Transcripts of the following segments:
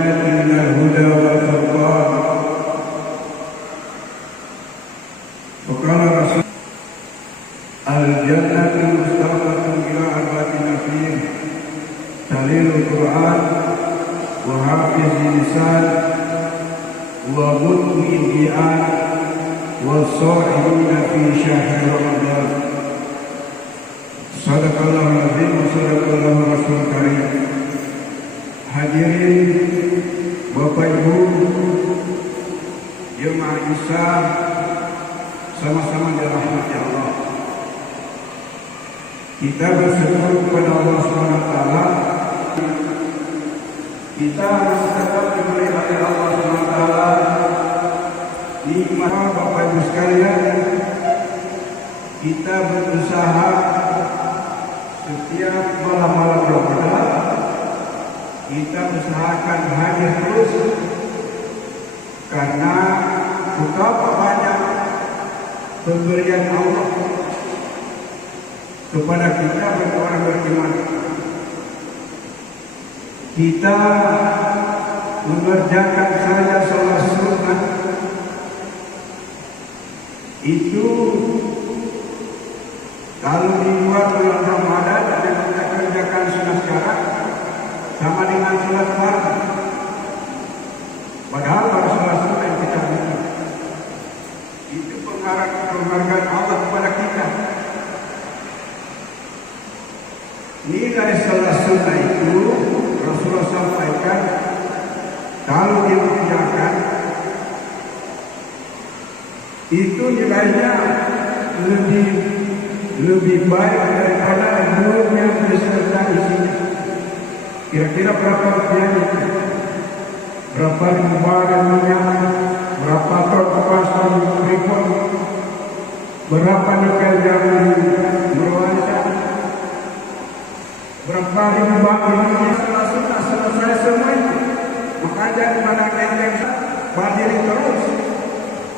البينات من الهدى والفرقان. وقال الرسول: الجنة مستقرة إلى أربعة نفير: تليل القرآن، وحافظ اللسان، ومتقي الديان، والصائمين في شهر رمضان. Sadaqallahul azim wa sadaqallahu rasul karim. Hadirin Bapak Ibu jemaah Islam sama-sama dirahmati Allah. Kita bersyukur kepada Allah SWT. Kita harus tetap diberi oleh Allah SWT nikmat. Bapak Ibu sekalian, kita berusaha setiap malam-malam Ramadan kita usahakan hadir terus, karena betapa banyak pemberian Allah kepada kita bagi orang beriman. Kita mengerjakan saja sholat sunat itu, kalau di luar bulan Ramadan dan kita kerjakan sunat sekarang sama dengan sholat fardu. Padahal para sholat sunat yang kita bikin itu penghargaan Allah kepada kita. Nilai sholat sunat itu Rasulullah sampaikan, kalau dikerjakan itu nilainya lebih baik daripada nur yang beserta isinya. Kira-kira berapa rupiah itu? Berapa lembaran minyak? Berapa ton pasang tripod? Berapa nikel yang berwarna? Berapa ribu bak minyak? Selesai semua itu. Maka jangan pada enteng berdiri terus.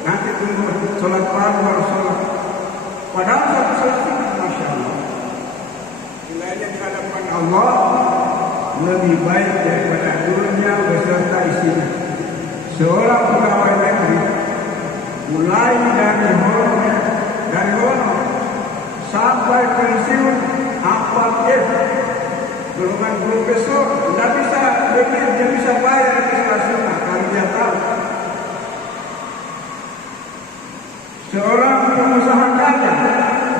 Nanti tunggu sholat fardu baru sholat. Padahal satu sholat sunat, Masya Allah, nilainya di hadapan Allah lebih baik daripada dunia beserta isinya. Seorang pegawai negeri mulai dari honor sampai pensiun 4F golongan profesor, tidak bisa lebih, dia bisa bayar di sholat sunat kalau dia tahu. Seorang pengusaha kaya,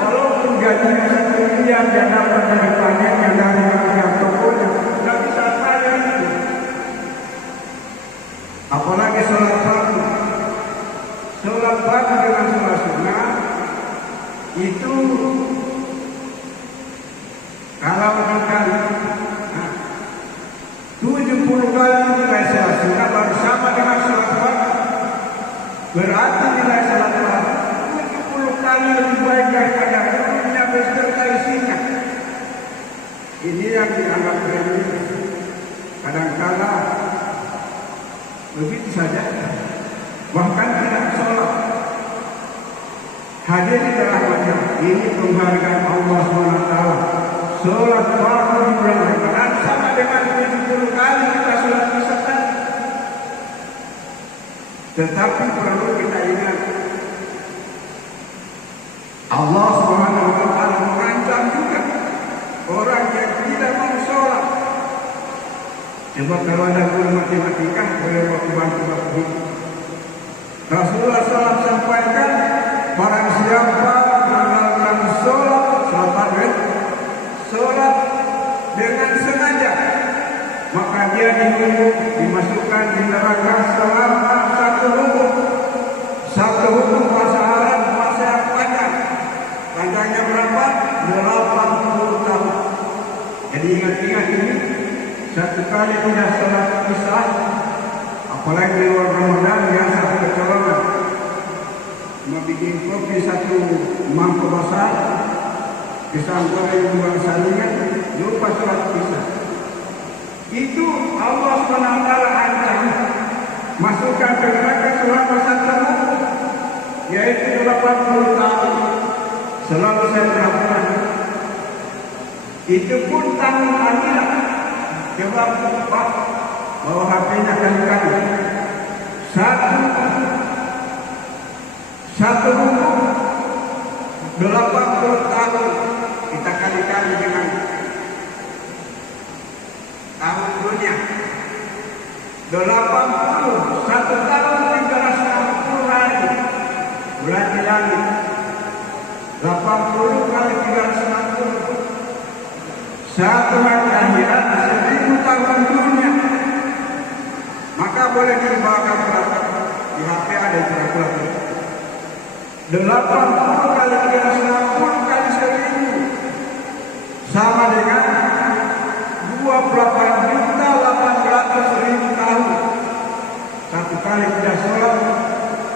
walaupun gajinya 1 miliar, dia dapat dari panennya, dari harga tokonya, tidak bisa bayar itu. Apalagi sholat fardu. Sholat fardu dengan sholat sunnah itu kalau dikali 70 kali nilai sholat sunnah baru sama dengan sholat fardu. Berarti nilai sholat fardu kali lebih baik daripada dunia beserta isinya. Ini yang dianggap remeh. Kadang-kala begitu saja, bahkan tidak sholat. Hadir di rahmatnya. Ini penghargaan Allah SWT. Sholat fardu di bulan Ramadan sama dengan 70 kali kita sholat beserta. Tetapi perlu kita ingat, Allah Subhanahu wa Ta'ala mengancam juga orang yang tidak mau sholat. Coba kalau ada guru matematika, boleh bantu. Rasulullah SAW sampaikan, barang siapa meninggalkan sholat dengan sengaja, maka dia dimasukkan di neraka selama 1 hukum. 1 hukum bahasa Arab, bahasa yang panjang. Panjangnya berapa? 80 tahun. Jadi ingat-ingat ini, 1 kali tidak sholat isya, apalagi di luar Ramadan, biasa kecolongan. Mau bikin kopi 1 mangkok besar, pisang goreng 2 salingan, lupa sholat isya. Itu Allah SWT ancam, masukkan ke neraka selama 1 hukum, yaitu 80 tahun. Selalu saya berlakukan. Itu pun tanggung akhirat. Coba bawa HP-nya kali-kali. Satu buku 80 tahun kita kali-kali dengan tahun dunia. 80, 1 tahun 360 hari. Bulan di langit. 80 kali 360. Satu hari akhirat 1000 tahun dunia. Maka boleh dibawakan berapa? Di HP ada calculator. 80 kali 360 kali 1000 sama dengan 28.800.000 tahun. Satu kali tidak sholat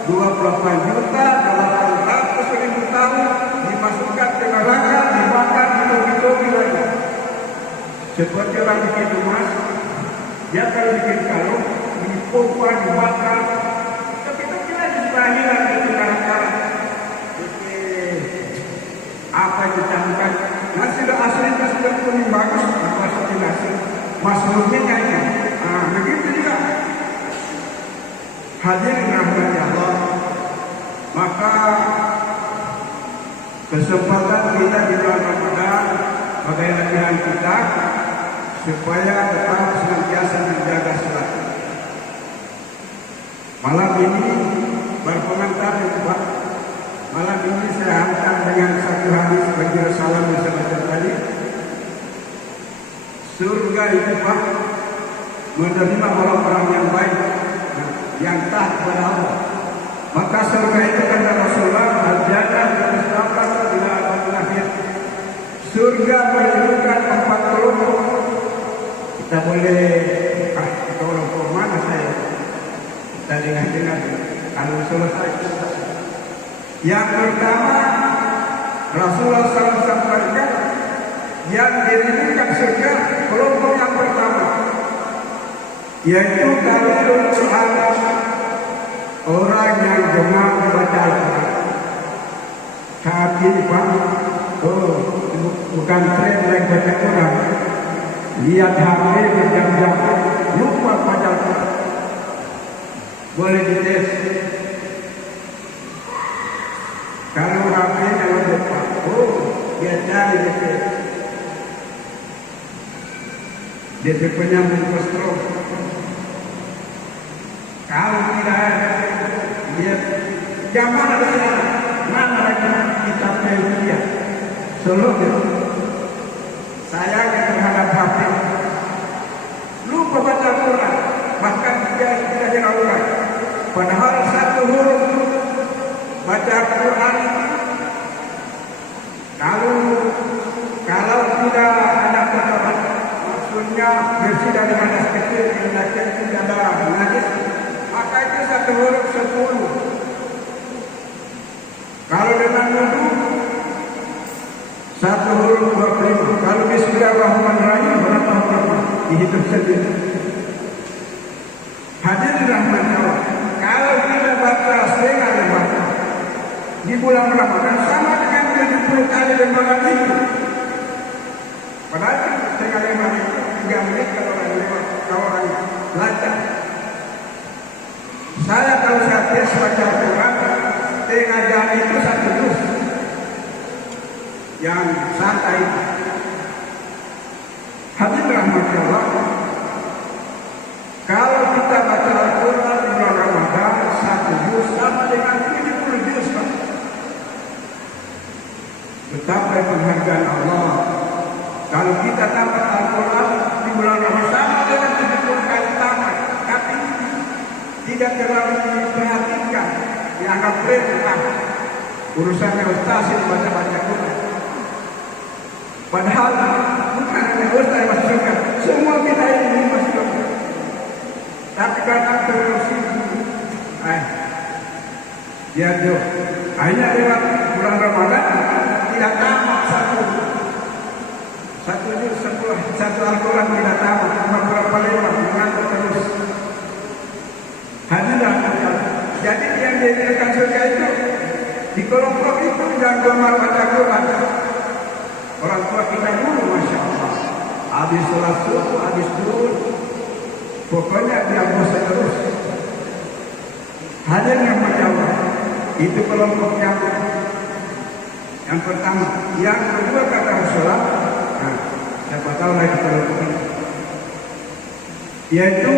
28.800.000 tahun dimasukkan ke neraka, dibakar, ditopi lagi. Seperti orang bikin emas, dia kalau bikin kalung dipompa, dibakar, tapi kita disebahiran itu cara-cara. Apa yang dicantumkan? Nasi asli itu sudah kuning bagus, masukin nasi, masuknya nyanyi. Begitu juga. Hadirin rahmati Allah, maka kesempatan kita di bulan Ramadan sebagai latihan kita supaya tetap senantiasa menjaga silaturahmi. Malam ini berkomentar Pak. Malam ini saya hantar dengan satu hadis bagi Rasulullah yang saya baca tadi. Surga itu Pak menerima orang-orang yang baik, yang taat kepada Allah. Maka surga itu kata Rasulullah, al-jannah mustaqar ila al-akhir. Surga menunjukkan 4 kelompok. Kita boleh kelompok mana saya? Kita dengar kalau selesai. Yang pertama, Rasulullah SAW sampaikan yang dirindukan surga kelompok yang pertama, yaitu talibul Quran, orang yang gemar membaca Al-Quran. Saat ini Pak, bukan tren lagi baca Quran, lihat HP berjam-jam, lupa baca Al-Quran. Boleh dites. Kalau HP-nya lupa, dia cari DP penyambung kolesterol. Kalau tidak ada, dia zaman ada mana lagi kita dia seluruh saya terhadap HP, lupa baca Quran, bahkan dia tidak dirawat. Padahal satu huruf baca Quran kalau tidak ada kotoran, maksudnya bersih dari hadas kecil yang tidak ada najis, maka itu satu huruf 10. Kalau dengan wudu satu huruf 25. Kalau Bismillahirrahmanirrahim berapa dihitung sendiri. Hadirin rahmat Allah, kalau kita baca setengah lembar di bulan Ramadan sama dengan 70 kali lembaran itu. Padahal setengah lembar itu 3 menit kalau orang belajar. Saya kalau saya tes baca Quran setengah jam itu 1 juz yang santai. Hadirin rahmat Allah, kalau kita baca Al-Quran di bulan Ramadan 1 juz sama dengan 70 juz Pak. Betapa penghargaan Allah. Kalau kita dapat Al-Quran di bulan Ramadan sama dengan 70 kali tamat, tapi tidak terlalu diperhatikan, dianggap remeh. Urusannya ustaz baca-baca Quran. Padahal bukan hanya ustaz yang masuk surga, semua kita ini masuk surga. Tapi karena terus dia jauh. Hanya lewat bulan Ramadan tidak tamat satu Al-Quran tidak tamat, cuma berapa lewat mengatur terus. Hadirin, jadi yang diberikan surga itu di kelompok itu yang gemar baca Quran. Orang tua kita dulu, masya Allah, habis sholat subuh, habis duhur, Pokoknya dia puasa terus. Hadir yang Allah. Itu kelompok yang pertama. Yang kedua kata Rasulullah. Nah, siapa tahu lagi kelompok ini. Yaitu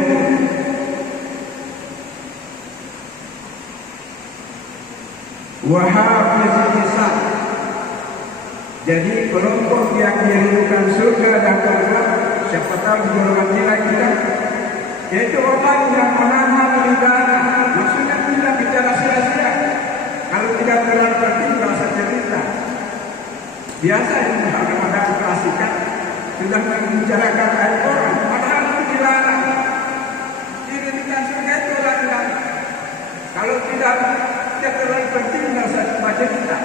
wahafizul lisan. Jadi kelompok yang merindukan surga dan neraka, siapa tahu di golongan nilai kita, yaitu orang yang menahan lidahnya. Maksudnya tidak bicara sia-sia. Kalau tidak terlalu penting, tidak usah cerita. Biasa di Ramadan klasikan sudah membicarakan aib orang, padahal itu dilarang. Dirindukan surga itu larang. Kalau tidak terlalu penting, tidak usah baca kita.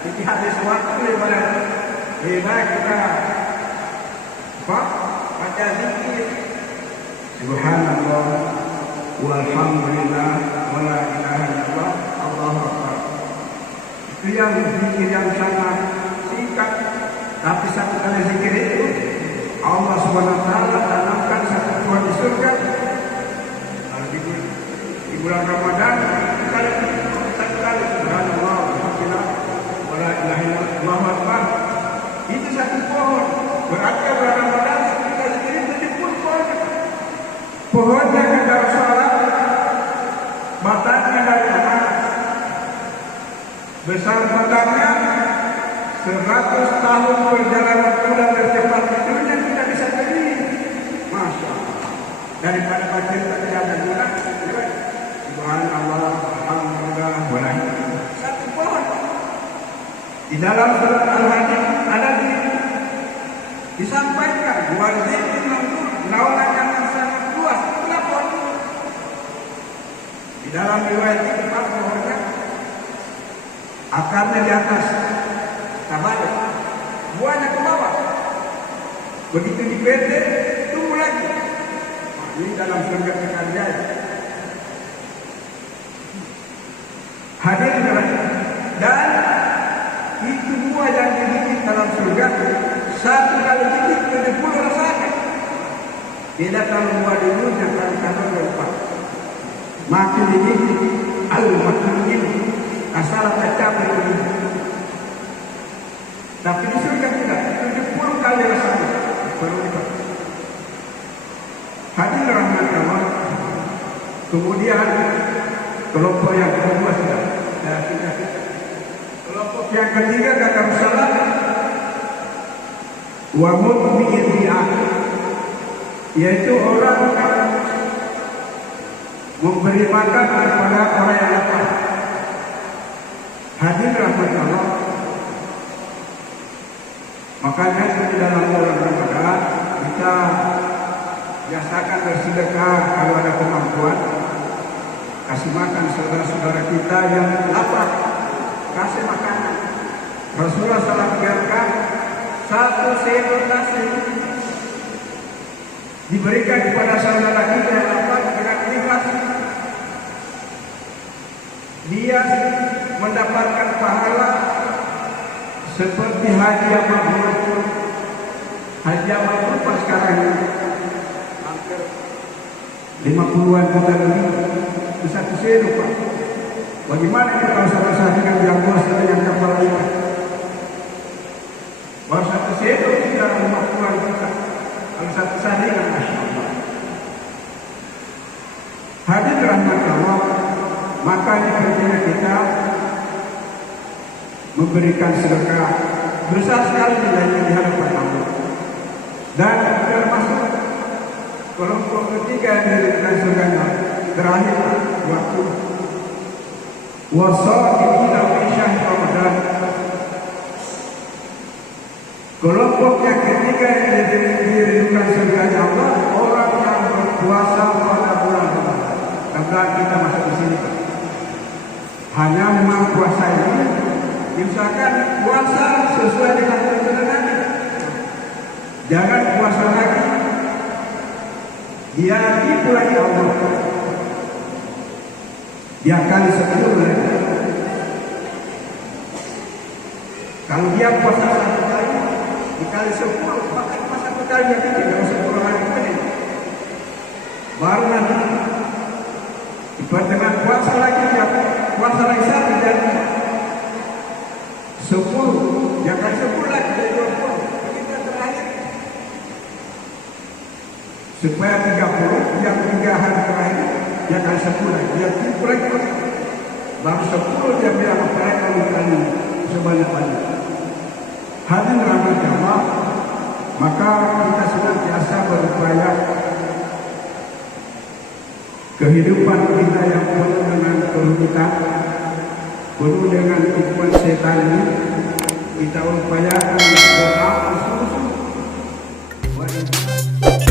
Jadi hadis waktu lebih baik kita baca zikir Subhanallah walhamdulillah wala ilaha illallah Allahu akbar. Itu yang zikir yang sangat singkat, tapi satu kali zikir itu Allah Subhanahu wa taala tanamkan satu pohon di surga. Kalau di bulan Ramadan satu kali Subhanallah walhamdulillah wala ilaha illallah Allahu akbar. Itu satu pohon. Berarti bulan Ramadan kita zikir itu 70 pohon. Pohonnya kata Rasulullah, batangnya dari atas, besar batangnya 100 tahun perjalanan kuda tercepat itu yang tidak bisa beli. Masya Allah. Daripada baca tidak ada guna. Subhanallah, alhamdulillah, wala. Satu pohon. Di dalam surat Al-Hadid ada disampaikan wajib menunggu lawanan yang sangat luas. Itulah pohon. Di dalam riwayat ini pohonnya akarnya di atas, tabalik, buahnya ke bawah. Begitu dipete, tumbuh lagi. Nah, ini dalam surga sekalian. Hadir dan itu buah yang digigit dalam surga. Satu kali gigit 70 rasakan. Tidak kalau buah di dunia kalau lupa. Makin digigit, makin digigit. Asal tercapai ini. Tapi di surga tidak, 70 kali rasanya. Berubah. Hadir rahmat Allah. Kemudian kelompok yang kedua sudah. Kelompok yang ketiga kata Rasulullah, wa mudmi'in bi'ah, yaitu orang yang memberi makan kepada orang yang lapar. Hadir rahmat Allah. Makanya di dalam bulan Ramadan kita biasakan bersedekah kalau ada kemampuan, kasih makan saudara-saudara kita yang lapar, kasih makanan. Rasulullah SAW biarkan 1 sendok nasi diberikan kepada saudara kita yang lapar dengan ikhlas. Dia mendapatkan pahala seperti haji yang mabrur. Haji yang mabrur pas sekarang ini hampir 50-an juta lebih di satu sendok, Pak. Bagaimana kita kalau sama-sama dengan yang bos dengan kapal ikan? Baru satu sendok sudah 50-an juta. Kalau satu saringan, Masya Allah. Hadir rahmat Allah. Makanya pentingnya kita memberikan sedekah. Besar sekali nilainya di hadapan Allah. Dan termasuk kelompok ketiga yang diberikan surganya terakhir waktu wasaqina fi syahr Ramadan. Kelompok yang ketiga yang dirindukan surganya Allah, orang yang berpuasa pada bulan Ramadan. Karena kita masuk di sini, hanya memang puasa ini, misalkan puasa sesuai dengan tuntunan. Jangan puasa lagi, dia tipu lagi Allah. Dia kali 10 lagi. Kalau dia puasa 1 kali, dikali 10, maka puasa 1 kali yang tidak 10 hari kemudian. baru nanti pertengahan puasa lagi ya, puasa lagi satu jadi 10, jangan 10 lagi jadi 20, kita terakhir supaya 30 yang 3 hari terakhir jangan 10 lagi, dia tipu lagi baru 10 dia bilang mereka kali sebanyak-banyak. Hadirin rahmat Allah, maka kita senantiasa berupaya kehidupan kita yang penuh dengan kerumitan, penuh dengan tipuan setan ini, kita upayakan doa sungguh-sungguh.